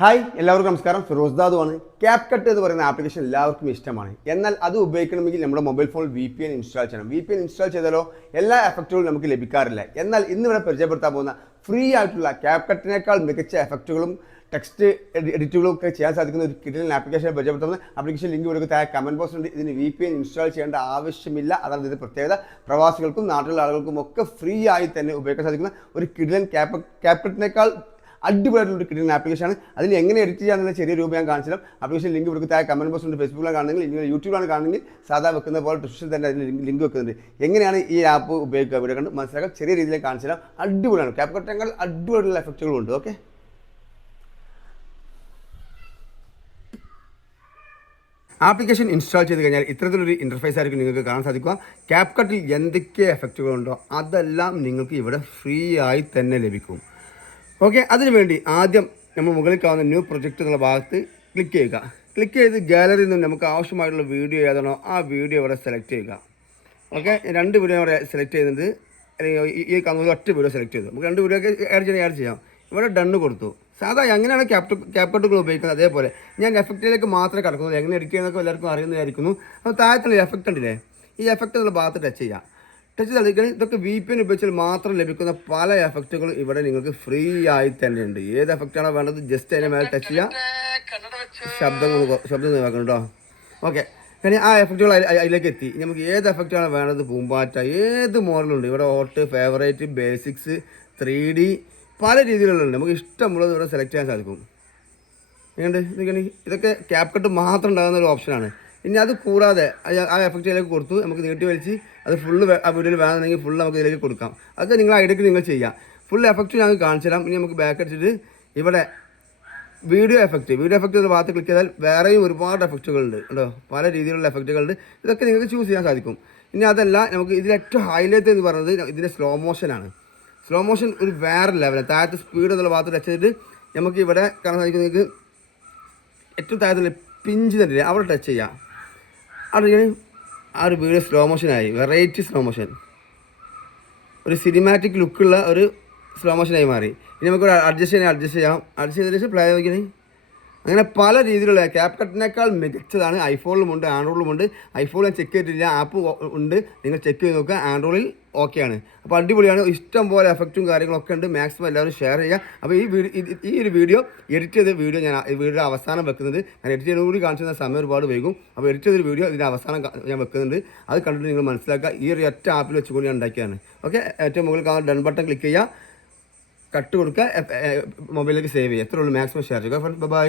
Hi എല്ലാവർക്കും നമസ്കാരം. ഫിറോസ് ദാദു ആണ്. ക്യാപ് കട്ട് എന്ന് പറയുന്ന ആപ്ലിക്കേഷൻ എല്ലാവർക്കും ഇഷ്ടമാണ്. എന്നാൽ അത് ഉപയോഗിക്കണമെങ്കിൽ നമ്മുടെ മൊബൈൽ ഫോണിൽ VPN ഇൻസ്റ്റാൾ ചെയ്യണം. VPN ഇൻസ്റ്റാൾ ചെയ്താലോ എല്ലാ എഫക്റ്റുകളും നമുക്ക് ലഭിക്കാറില്ല. എന്നാൽ ഇന്നിവിടെ പരിചയപ്പെടുത്താൻ പോകുന്ന ഫ്രീ ആയിട്ടുള്ള ക്യാപ് കട്ടിനേക്കാൾ മികച്ച എഫക്റ്റുകളും ടെക്സ്റ്റ് എഡിറ്റുകളും ഒക്കെ ചെയ്യാൻ സാധിക്കുന്ന ഒരു കിടിലൻ ആപ്ലിക്കേഷൻ പരിചയപ്പെടുത്തുന്ന ആപ്ലിക്കേഷൻ ലിങ്ക് കൊടുക്കുക. താഴെ കമൻറ്റ് ബോക്സ് ഉണ്ട്. ഇതിന് VPN ഇൻസ്റ്റാൾ ചെയ്യേണ്ട ആവശ്യമില്ല. അതാണ് ഇതിൻ്റെ പ്രത്യേകത. പ്രവാസികൾക്കും നാട്ടിലുള്ള ആളുകൾക്കും ഒക്കെ ഫ്രീ ആയി തന്നെ ഉപയോഗിക്കാൻ സാധിക്കുന്ന ഒരു കിടിലൻ ക്യാപ് കട്ടിനേക്കാൾ അടിപൊളിയായിട്ടുള്ള കിട്ടുന്ന ആപ്ലിക്കേഷനാണ്. അതിൽ എങ്ങനെ എഡിറ്റ് ചെയ്യാനുള്ള ചെറിയ രൂപ ഞാൻ കാണിച്ചാലും ആപ്ലിക്കേഷൻ ലിങ്ക് കൊടുക്കുക. താഴെ കമൻറ്റ് ബോക്സിൽ ഫേസ്ബുക്കിലാണ് കാണുന്നെങ്കിൽ ഇങ്ങനെ യൂട്യൂബിലാണ് കാണുന്നെങ്കിൽ സാധാ വെക്കുന്ന പോലെ ഡിസ്ക്രിപ്ഷൻ തന്നെ അതിൽ ലിങ്ക് വെക്കുന്നുണ്ട്. എങ്ങനെയാണ് ഈ ആപ്പ് ഉപയോഗിക്കുക ഇവിടെ കണ്ട് മനസ്സിലാക്കാൻ ചെറിയ രീതിയിൽ കാണിച്ചാലും അടിപൊളിയാണ്. ക്യാപ് കട്ടിനേക്കാൾ അടിപൊളിയുള്ള എഫക്റ്റുകളുണ്ട്. ഓക്കെ, ആപ്ലിക്കേഷൻ ഇൻസ്റ്റാൾ ചെയ്ത് കഴിഞ്ഞാൽ ഇത്തരത്തിലൊരു ഇൻ്റർഫേസ് ആയിരിക്കും നിങ്ങൾക്ക് കാണാൻ സാധിക്കുക. ക്യാപ് കട്ടിൽ എന്തൊക്കെ എഫക്റ്റുകളുണ്ടോ അതെല്ലാം നിങ്ങൾക്ക് ഇവിടെ ഫ്രീ ആയി തന്നെ ലഭിക്കും. ഓക്കെ, അതിനുവേണ്ടി ആദ്യം നമ്മൾ മുകളിൽ കാണുന്ന ന്യൂ പ്രൊജക്റ്റ് എന്നുള്ള ഭാഗത്ത് ക്ലിക്ക് ചെയ്യുക. ക്ലിക്ക് ചെയ്ത് ഗാലറിയിൽ നിന്ന് നമുക്ക് ആവശ്യമായിട്ടുള്ള വീഡിയോ ഏതാണോ ആ വീഡിയോ ഇവിടെ സെലക്ട് ചെയ്യുക. ഓക്കെ, 2 വീഡിയോ ഇവിടെ സെലക്ട് ചെയ്യുന്നത് ഈ കാണുന്നത് ഒറ്റ വീഡിയോ സെലക്ട് ചെയ്തു. നമുക്ക് 2 വീഡിയോ ഒക്കെ ആഡ് ചെയ്യാം. ഇവിടെ ഡണ്ണ് കൊടുത്തു. സാധാ എങ്ങനെയാണ് ക്യാപ് കട്ടുകൾ ഉപയോഗിക്കുന്നത് അതേപോലെ ഞാൻ എഫക്റ്റിലേക്ക് മാത്രമേ കിടക്കുന്നത്. എങ്ങനെ എഡിറ്റ് ചെയ്യുന്നതൊക്കെ എല്ലാവർക്കും അറിയുന്നതായിരിക്കുന്നു. അപ്പോൾ താഴത്തുള്ള എഫക്റ്റ് ഉണ്ടല്ലേ, ഈ എഫക്റ്റ് എന്നുള്ള ഭാഗത്ത് ടച്ച് ചെയ്യാം. ടച്ച് ചെയ്താൽ ഇതൊക്കെ VPN ഉപയോഗിച്ചാൽ മാത്രം ലഭിക്കുന്ന പല എഫക്റ്റുകളും ഇവിടെ നിങ്ങൾക്ക് ഫ്രീ ആയി തന്നെ ഉണ്ട്. ഏത് എഫക്റ്റാണോ വേണ്ടത് ജസ്റ്റ് അതിന് മേലെ ടച്ച് ചെയ്യാം. ശബ്ദം നോക്കണം കേട്ടോ. ഓക്കെ, ഇനി ആ എഫക്റ്റുകൾ അതിലേക്ക് എത്തി. നമുക്ക് ഏത് എഫക്റ്റാണോ വേണ്ടത്, പൂമ്പാറ്റ, ഏത് മോഡലുണ്ട് ഇവിടെ, ഹോട്ട്, ഫേവറേറ്റ്, ബേസിക്സ്, 3D പല രീതിയിലുണ്ട്. നമുക്ക് ഇഷ്ടമുള്ളത് ഇവിടെ സെലക്ട് ചെയ്യാൻ സാധിക്കും. ഇതൊക്കെ ക്യാപ് കട്ട് മാത്രം ഉണ്ടാകുന്ന ഒരു ഓപ്ഷനാണ്. ഇനി അത് കൂടാതെ ആ എഫക്റ്റിലേക്ക് കൊടുത്തു നമുക്ക് നീട്ടി വലിച്ച് അത് ഫുള്ള് ആ വീഡിയോയിൽ വേണമെങ്കിൽ ഫുള്ള് നമുക്ക് ഇതിലേക്ക് കൊടുക്കാം. അതൊക്കെ നിങ്ങൾ ഐഡിയക്ക് നിങ്ങൾ ചെയ്യാം. ഫുൾ എഫക്റ്റ് ഞങ്ങൾക്ക് കാണിച്ചു തരാം. ഇനി നമുക്ക് ബാക്ക് അടിച്ചിട്ട് ഇവിടെ വീഡിയോ എഫക്റ്റ് എന്ന ഭാഗത്ത് ക്ലിക്ക് ചെയ്താൽ വേറെയും ഒരുപാട് എഫക്റ്റുകളുണ്ട് കേട്ടോ. പല രീതിയിലുള്ള എഫക്റ്റുകളുണ്ട്. ഇതൊക്കെ നിങ്ങൾക്ക് ചൂസ് ചെയ്യാൻ സാധിക്കും. ഇനി അതല്ല, നമുക്ക് ഇതിൽ ഏറ്റവും ഹൈലൈറ്റ് എന്ന് പറയുന്നത് ഇതിൻ്റെ സ്ലോ മോഷനാണ്. സ്ലോ മോഷൻ ഒരു വേറെ ലെവലാണ്. താഴത്തെ സ്പീഡ് എന്നുള്ള ഭാഗത്ത് ടച്ച് ചെയ്തിട്ട് നമുക്ക് ഇവിടെ കാണാൻ സാധിക്കും. നിങ്ങൾക്ക് ഏറ്റവും താഴത്തുള്ള പിഞ്ച് തന്നെ അവിടെ ടച്ച് ചെയ്യാം. അവിടെ ആ ഒരു വീഡിയോ സ്ലോ മോഷനായി, വെറൈറ്റി സ്ലോ മോഷൻ, ഒരു സിനിമാറ്റിക് ലുക്കുള്ള ഒരു സ്ലോ മോഷനായി മാറി. ഇനി നമുക്ക് അഡ്ജസ്റ്റ് ചെയ്യാം. അഡ്ജസ്റ്റ് ചെയ്തതിന് ശേഷം പ്ലേ ആവുകയാണ്. അങ്ങനെ പല രീതിയിലുള്ള ക്യാപ് കട്ടിനേക്കാൾ മികച്ചതാണ്. ഐഫോണിലുമുണ്ട്, ആൻഡ്രോയിഡിലുമുണ്ട്. ഐഫോണിൽ ഞാൻ ചെക്ക് ചെയ്തിട്ടില്ല, ആപ്പ് ഉണ്ട്, നിങ്ങൾ ചെക്ക് ചെയ്ത് നോക്കുക. ആൻഡ്രോയിഡിൽ ഓക്കെയാണ്. അപ്പോൾ അടിപൊളിയാണ്. ഇഷ്ടം പോലെ എഫക്റ്റും കാര്യങ്ങളൊക്കെ ഉണ്ട്. മാക്സിമം എല്ലാവരും ഷെയർ ചെയ്യുക. അപ്പോൾ ഈ ഒരു വീഡിയോ എഡിറ്റ് ചെയ്ത വീഡിയോ ഞാൻ വീഡിയോയുടെ അവസാനം വെക്കുന്നത്. ഞാൻ എഡിറ്റ് ചെയ്യുന്ന കൂടി കാണിച്ചു സമയം ഒരുപാട് വൈകും. അപ്പോൾ എഡിറ്റ് ചെയ്തൊരു വീഡിയോ ഇതിൻ്റെ അവസാനം ഞാൻ വെക്കുന്നുണ്ട്. അത് കണ്ടിട്ട് നിങ്ങൾ മനസ്സിലാക്കുക. ഈ ഒരു ഒറ്റ ആപ്പിൽ വെച്ചുകൊണ്ട് ഞാൻ ഉണ്ടാക്കിയാണ്. ഓക്കെ, ഏറ്റവും മുകളിൽ കാണുന്ന ഡൺ ബട്ടൺ ക്ലിക്ക് ചെയ്യുക, കട്ട് കൊടുക്കുക, മൊബൈലിലേക്ക് സേവ് ചെയ്യുക. എത്ര ഉള്ളൂ, മാക്സിമം ഷെയർ ചെയ്യുക. ബൈ.